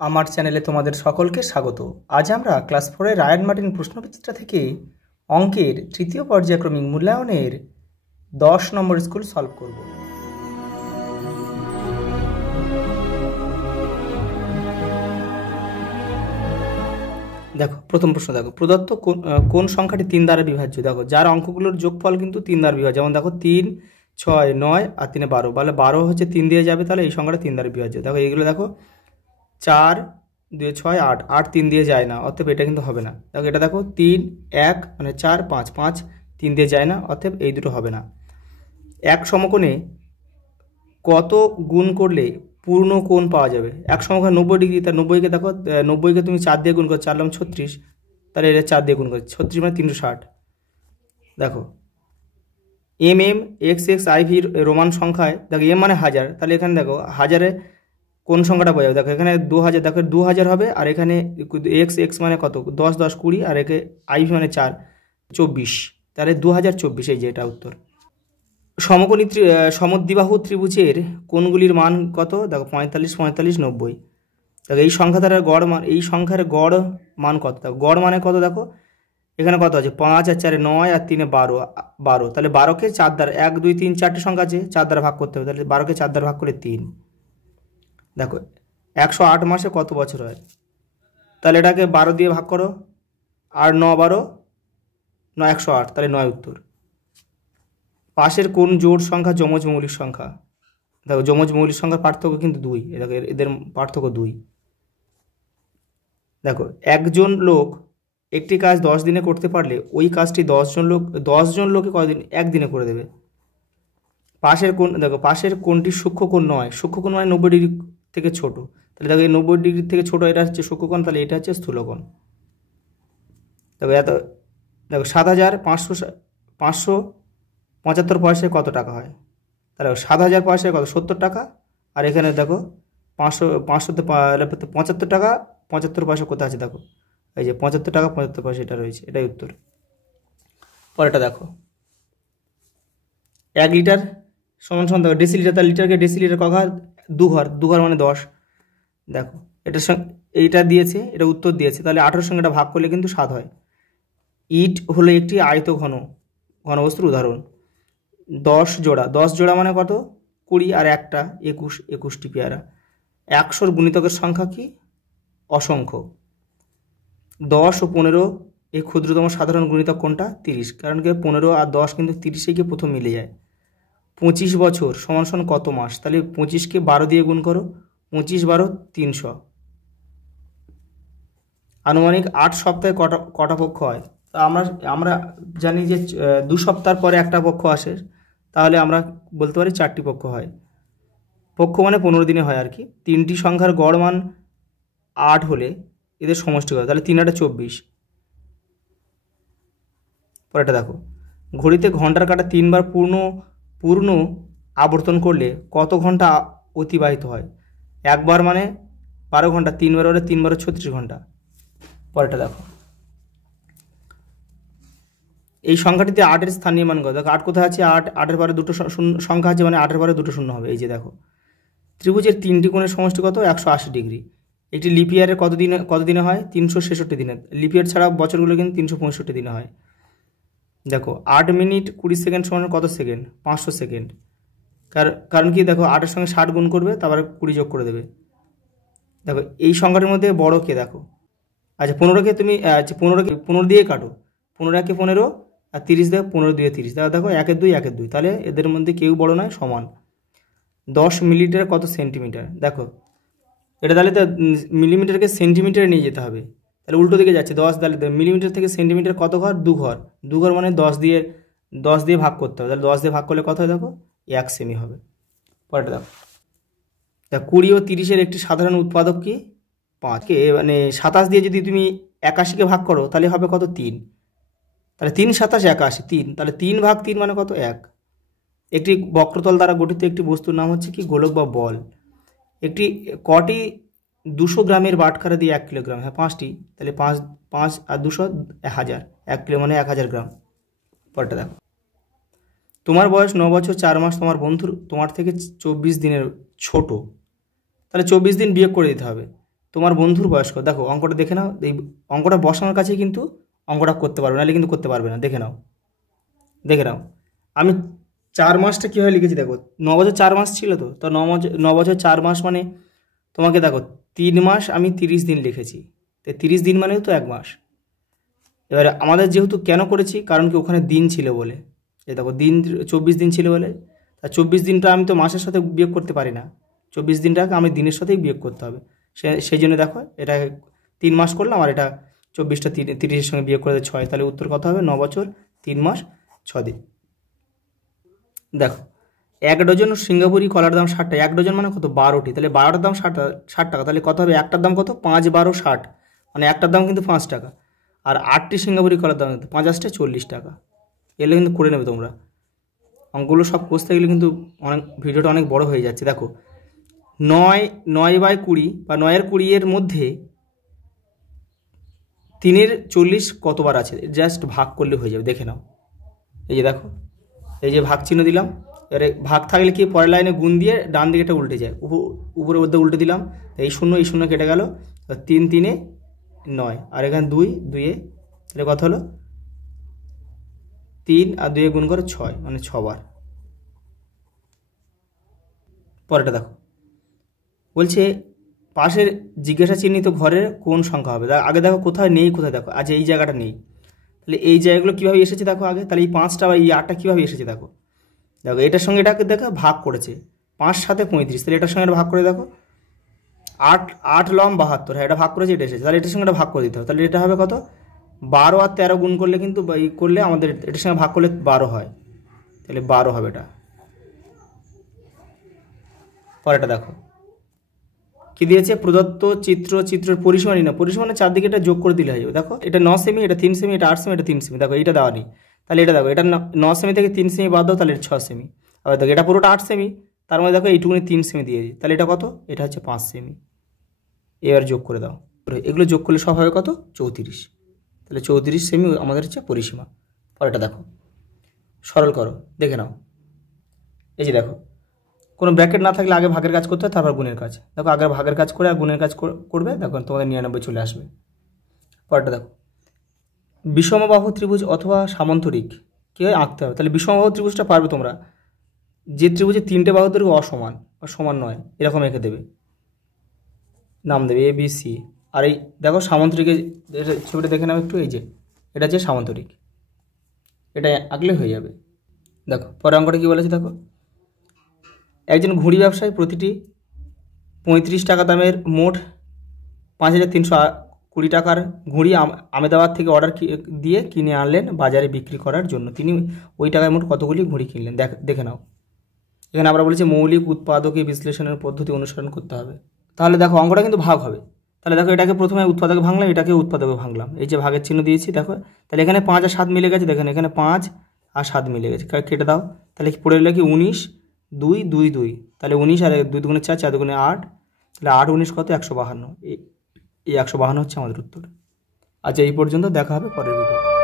আমার চ্যানেলে তোমাদের সকলকে স্বাগত। আজ আমরা ক্লাস 4 এর রায়ান মার্টিন প্রশ্নবিচিত্রা থেকে অঙ্কের তৃতীয় পর্যায়ক্রমিক মূল্যায়নের 10 নম্বর স্কুল সলভ করব। দেখো প্রথম প্রশ্ন, দেখো প্রদত্ত কোন সংখ্যাটি 3 দ্বারা বিভাজ্য। দেখো যার অঙ্কগুলোর যোগফল কিন্তু 3 দ্বারা বিভাজ্য, যেমন দেখো 3, 6, 9 আর 3 12, বলে 12 হচ্ছে 3 দিয়ে যাবে, তাহলে এই সংখ্যাটা 3 দ্বারা বিভাজ্য। দেখো এইগুলো দেখো 4, 2, 6, 8, 8 3 দিয়ে যায় না, অতএব এটা কিন্তু হবে না। দেখো এটা দেখো 3, 1 মানে 4, 5, 5 3 দিয়ে যায় না, অতএব এই দুটো হবে না। এক সমকোণে কত গুণ করলে পূর্ণ কোণ পাওয়া যাবে। এক সমকোণে 90 ডিগ্রি, তার 90কে দেখো 90কে তুমি 4 দিয়ে গুণ করো, 4 লাম 36, তাহলে এটা 4 দিয়ে গুণ করো, 36 মানে 360। দেখো M M X X I V Roman সংখ্যায়, দেখো এম মানে 1000, তাহলে এখানে দেখো 1000-এ কোন সংখ্যাটা পাওয়া যাবে। দেখো এখানে 2000, দেখো 2000 হবে, আর এখানে এক্স এক্স মানে কত 10, 10 20, আর একে আই ভি মানে 4, 24, তাহলে 2024, এই যে এটা উত্তর। সমকোণী সমদ্বিবাহু ত্রিভুজের কোণগুলির মান কত। দেখো 45, 45, 90। দেখো এই সংখ্যা দ্বারা গড় মান, এই সংখ্যার গড় মান কত। দেখো গড় মানে কত, দেখো এখানে কত আছে 5 আর 4 9 আর 3 12, তাহলে 12কে 4 দ্বারা 1 2 3 4টে সংখ্যা আছে, 4 দ্বারা ভাগ করতে হবে, তাহলে 12কে 4 দ্বারা ভাগ করলে 3। দেখো 108 মাসে কত বছর হয়, তাহলে এটাকে 12 দিয়ে ভাগ করো, আর 9 12 9 108, তাহলে 9 উত্তর। পাশের কোন জোড় সংখ্যা যমজ মৌলিক সংখ্যা। দেখো যমজ মৌলিক সংখ্যার পার্থক্য কিন্তু 2, দেখো এদের পার্থক্য 2। দেখো একজন লোক একটি কাজ 10 দিনে করতে পারলে ওই কাজটি 10 জন লোকে কতদিন, একদিনে করে দেবে। পাশের কোণ, দেখো পাশের কোণটি সূক্ষ্মকোণ নয়, সূক্ষ্মকোণ মানে 90 ডিগ্রি থেকে ছোট, তাহলে দেখো এই 90 ডিগ্রি থেকে ছোট এটা হচ্ছে সূক্ষ্মকোণ, তাহলে এটা হচ্ছে স্থূলকোণ। দেখো দেখো 7575 পয়সায় কত টাকা হয়, তাহলে 7000 পয়সায় কত 70 টাকা, আর এখানে দেখো 500তে 75 টাকা 75 পয়সা কোথায় আছে, দেখো এই যে 75 টাকা 75 পয়সা এটা রয়েছে, এটাই উত্তর। পরেরটা দেখো 1 লিটার সমান সমান, দেখো ডেসিলিটার, তার লিটারকে ডেসিলিটার কঘর 2 ঘর, 2 ঘর মানে 10। দেখো এটার সঙ্গে এইটা দিয়েছে, এটা উত্তর দিয়েছে, তাহলে 18 সঙ্গে এটা ভাগ করলে কিন্তু 7 হয়। ইট হলো একটি আয়ত ঘনবস্তুর উদাহরণ। 10 জোড়া, 10 জোড়া মানে কত 20, আর একটা 21, 21টি পেয়ারা। 100-র গুণিতকের সংখ্যা কি, অসংখ্য। 10 ও 15 এই ক্ষুদ্রতম সাধারণ গুণিতক কোনটা, 30, কারণ কি 15 আর 10 কিন্তু 30-এ গিয়ে প্রথম মিলে যায়। 25 বছর সমান সমান কত মাস, তাহলে 25কে 12 দিয়ে গুণ করো, 25 12 300। আনুমানিক 8 সপ্তাহে কটা পক্ষ হয়। তা আমরা জানি যে 2 সপ্তাহ পরে একটা পক্ষ আসে, তাহলে আমরা বলতে পারি 4টি পক্ষ হয়। পক্ষ মানে 15 দিনে হয় আর কি। 3টি সংখ্যার গড় মান 8 হলে এদের সমষ্টি কত, তাহলে 3 8 24। পরেরটা দেখো ঘড়িতে ঘন্টার কাঁটা 3 বার পূর্ণ আবর্তন করলে কত ঘন্টা অতিবাহিত হয়। একবার মানে 12 ঘন্টা, 3 বার হলে 3 বার 36 ঘন্টা। পরেরটা দেখো এই সংখ্যাটিতে 8-এর স্থানীয় মান কত। দেখো 8 কোথায় আছে, 8-8-এর পরে দুটো সংখ্যা আছে, মানে 8-এর পরে দুটো শূন্য হবে। এই যে দেখো ত্রিভুজের 3টি কোণের সমষ্টি কত, 180 ডিগ্রি। একটি লিপ ইয়ারে কত দিনে হয়, 366 দিনে। লিপ ইয়ার ছাড়া বছরগুলো কিন্তু 365 দিনে হয়। দেখো 8 মিনিট 20 সেকেন্ড সমান কত সেকেন্ড, 500 সেকেন্ড। কারণ কি, দেখো 8-এর সঙ্গে 60 গুণ করবে, তারপরে 20 যোগ করে দেবে। দেখো এই সংখ্যাটির মধ্যে বড় কে, দেখো আচ্ছা 15কে তুমি 15 দিয়ে কাটো, 15 15 আর 30 দেখো 15 2 30, দেখো 1 2 1 2, তাহলে এদের মধ্যে কেউ বড় নয়, সমান। 10 মিলিমিটার কত সেন্টিমিটার। দেখো এটা তাহলে তো মিলিমিটারকে সেন্টিমিটারে নিয়ে যেতে হবে, তাহলে উল্টো দিকে যাচ্ছে 10, তাহলে মিলিমিটার থেকে সেন্টিমিটার কত ঘর, 2 ঘর। 2 ঘর মানে 10 দিয়ে ভাগ করতে হবে, তাহলে 10 দিয়ে ভাগ করলে কত হয়, দেখো 1 সেমি হবে। পরেরটা দেখো 20 ও 30-এর একটি সাধারণ উৎপাদক কি, 5। মানে 27 দিয়ে যদি তুমি 81-কে ভাগ করো তাহলে হবে কত, 3, তাহলে 3 27 81, 3, তাহলে 3 ভাগ 3 মানে কত, 1। একটি বক্রতল দ্বারা গঠিত একটি বস্তুর নাম হচ্ছে কি, গোলক বা বল। একটি কটি 200 গ্রামের বাটখারা দিয়ে 1 কিলোগ্রাম, হ্যাঁ 5টি, তাহলে 5 আর 200 1000, 1 কিলো মানে 1000 গ্রাম। পরটা দেখো তোমার বয়স 9 বছর 4 মাস, তোমার বন্ধুর তোমার থেকে 24 দিনের ছোট, তাহলে 24 দিন বিয়োগ করে দিতে হবে। তোমার বন্ধুর বয়স কত। দেখো অঙ্কটা দেখে নাও, এই অঙ্কটা বসানোর কাছেই কিন্তু অঙ্কটা করতে পারবে, নাহলে কিন্তু করতে পারবে না। দেখে নাও, দেখে নাও আমি 4 মাসটা কীভাবে লিখেছি দেখো। 9 বছর 4 মাস ছিল তো, তো 9 বছর 4 মাস মানে তোমাকে দেখো 3 মাস আমি 30 দিন লিখেছি, তো 30 দিন মানে তো 1 মাস। এবারে আমাদের যেহেতু কেন করেছি, কারণ কি ওখানে দিন ছিল বলে, এই দেখো দিন 24 দিন ছিল বলে, তা 24 দিনটা আমি তো মাসের সাথে বিয়োগ করতে পারি না, 24 দিনটাকে আমি দিনের সাথেই বিয়োগ করতে হবে। সেই জন্য দেখো এটা 3 মাস করলাম, আর এটা 24টা 30-এর সঙ্গে বিয়োগ করে 6, তাহলে উত্তর কত হবে? 9 বছর 3 মাস 6 দিন। দেখো 1 ডজন সিঙ্গাপুরি কলার দাম 60 টাকা, 1 ডজন মানে কত? 12টি, তাহলে 12টার দাম 60 টাকা, তাহলে কত হবে? একটার দাম কত? 5 12 60, মানে একটার দাম কিন্তু 5 টাকা। আর 8টি সিঙ্গাপুরি কলার দাম 5 40 টাকা। এগুলো কিন্তু করে নেবে তোমরা, অঙ্কগুলো সব কষতে গেলে কিন্তু অনেক ভিডিওটা অনেক বড় হয়ে যাচ্ছে। দেখো 9/20 বা 9-20 মধ্যে 3-40 কতবার আছে, জাস্ট ভাগ করলে হয়ে যাবে। দেখে নাও, এই যে দেখো, এই যে ভাগ চিহ্ন দিলাম, এবারে ভাগ থাকলে কি পরের লাইনে গুণ দিয়ে ডান দিকেটা উল্টে যায়, উপরে মধ্যে উল্টে দিলাম, এই শূন্য কেটে গেল, 3 3 9, আর এখানে 2 2 তাহলে কত হলো? 3 আর 2 গুণ করে 6, মানে 6 বার। পরেরটা দেখো, বলছে পাশের জিজ্ঞাসা চিহ্নিত ঘরের কোন সংখ্যা হবে। আগে দেখো কোথায় নেই, কোথায় দেখো আজ এই জায়গাটা নেই, তাহলে এই জায়গাগুলো কীভাবে এসেছে দেখো আগে, তাহলে এই 5টা বা এই 8টা কীভাবে এসেছে দেখো। দেখো এটার সঙ্গে এটাকে দেখো ভাগ করেছে, 5 7 35, তাহলে এটার সঙ্গে এটা ভাগ করে দেখো, 8 8 লম 72, হ্যাঁ এটা ভাগ করেছে, এটা এসেছে, তাহলে এটার সঙ্গে এটা ভাগ করে দিতে হবে, তাহলে এটা হবে কত? 12 আর 13 গুণ করলে কিন্তু এই করলে আমাদের এটার সঙ্গে ভাগ করলে 12 হয়, তাহলে 12 হবে এটা। পরেরটা দেখো কি দিয়েছে, প্রদত্ত চিত্রের পরিসীমা নির্ণয়। পরিসীমানের চারদিকে এটা যোগ করে দিলে হয়। দেখো এটা 9 সেমি, এটা 3 সেমি, এটা 8 সেমি, এটা 3 সেমি। দেখো এটা দেওয়া নেই, তাহলে এটা দেখো, এটা 9 সেমি থেকে 3 সেমি বাদ দাও, তাহলে এটা 6 সেমি। আবার দেখো এটা পুরোটা 8 সেমি, তার মধ্যে দেখো এইটুকুনি 3 সেমি দিয়েছি, তাহলে এটা কত? এটা হচ্ছে 5 সেমি। এবার যোগ করে দাও, এগুলো যোগ করলে সব হবে কত? 34। তাহলে 34 সেমি আমাদের হচ্ছে পরিসীমা। পরেরটা দেখো, সরল করো, দেখে নাও। এই যে দেখো, কোনো ব্র্যাকেট না থাকলে আগে ভাগের কাজ করতে হয়, তারপর গুণের কাজ। দেখো আগে ভাগের কাজ করে আর গুণের কাজ করবে, দেখো তোমাদের 99 চলে আসবে। পরেরটা দেখো, বিষমবাহু ত্রিভুজ অথবা সামান্তরিক কীভাবে আঁকতে হবে। তাহলে বিষমবাহু ত্রিভুজটা পারবে তোমরা, যে ত্রিভুজের 3টে বাহু দৈর্ঘ্য অসমান বা সমান নয়, এরকম এঁকে দেবে, নাম দেবে ABC। আর এই দেখো সামান্তরিকের ছবিটা দেখে নাও একটু, এই যে এটা হচ্ছে সামান্তরিক, এটা আঁকলে হয়ে যাবে। দেখো পরের অঙ্কটা কী বলেছে দেখো, একজন ঘুড়ি ব্যবসায়ী প্রতিটি 35 টাকা দামের মোট 5320 টাকার ঘুড়ি আমেদাবাদ থেকে অর্ডার দিয়ে কিনে আনলেন বাজারে বিক্রি করার জন্য। তিনি ওই টাকায় মোট কতগুলি ঘুড়ি কিনলেন, দেখে নাও। এখানে আমরা বলেছি মৌলিক উৎপাদকে বিশ্লেষণের পদ্ধতি অনুসরণ করতে হবে। তাহলে দেখো অঙ্কটা কিন্তু ভাগ হবে, তাহলে দেখো এটাকে প্রথমে উৎপাদকে ভাঙলাম, এটাকে উৎপাদকে ভাঙলাম, এই যে ভাগের চিহ্ন দিয়েছি দেখো, তাহলে এখানে 5 আর 7 মিলে গেছে, দেখেন এখানে 5 আর 7 মিলে গেছে, কেটে দাও, তাহলে পড়ে গেলে কি 19 2 2 2, তাহলে 19 আর 2 দুগুণে 4, 4 দুগুণে 8, তাহলে 8 19 কত? 152। এই 152 হচ্ছে আমাদের উত্তর। আচ্ছা এই পর্যন্ত, দেখা হবে পরের ভিডিও।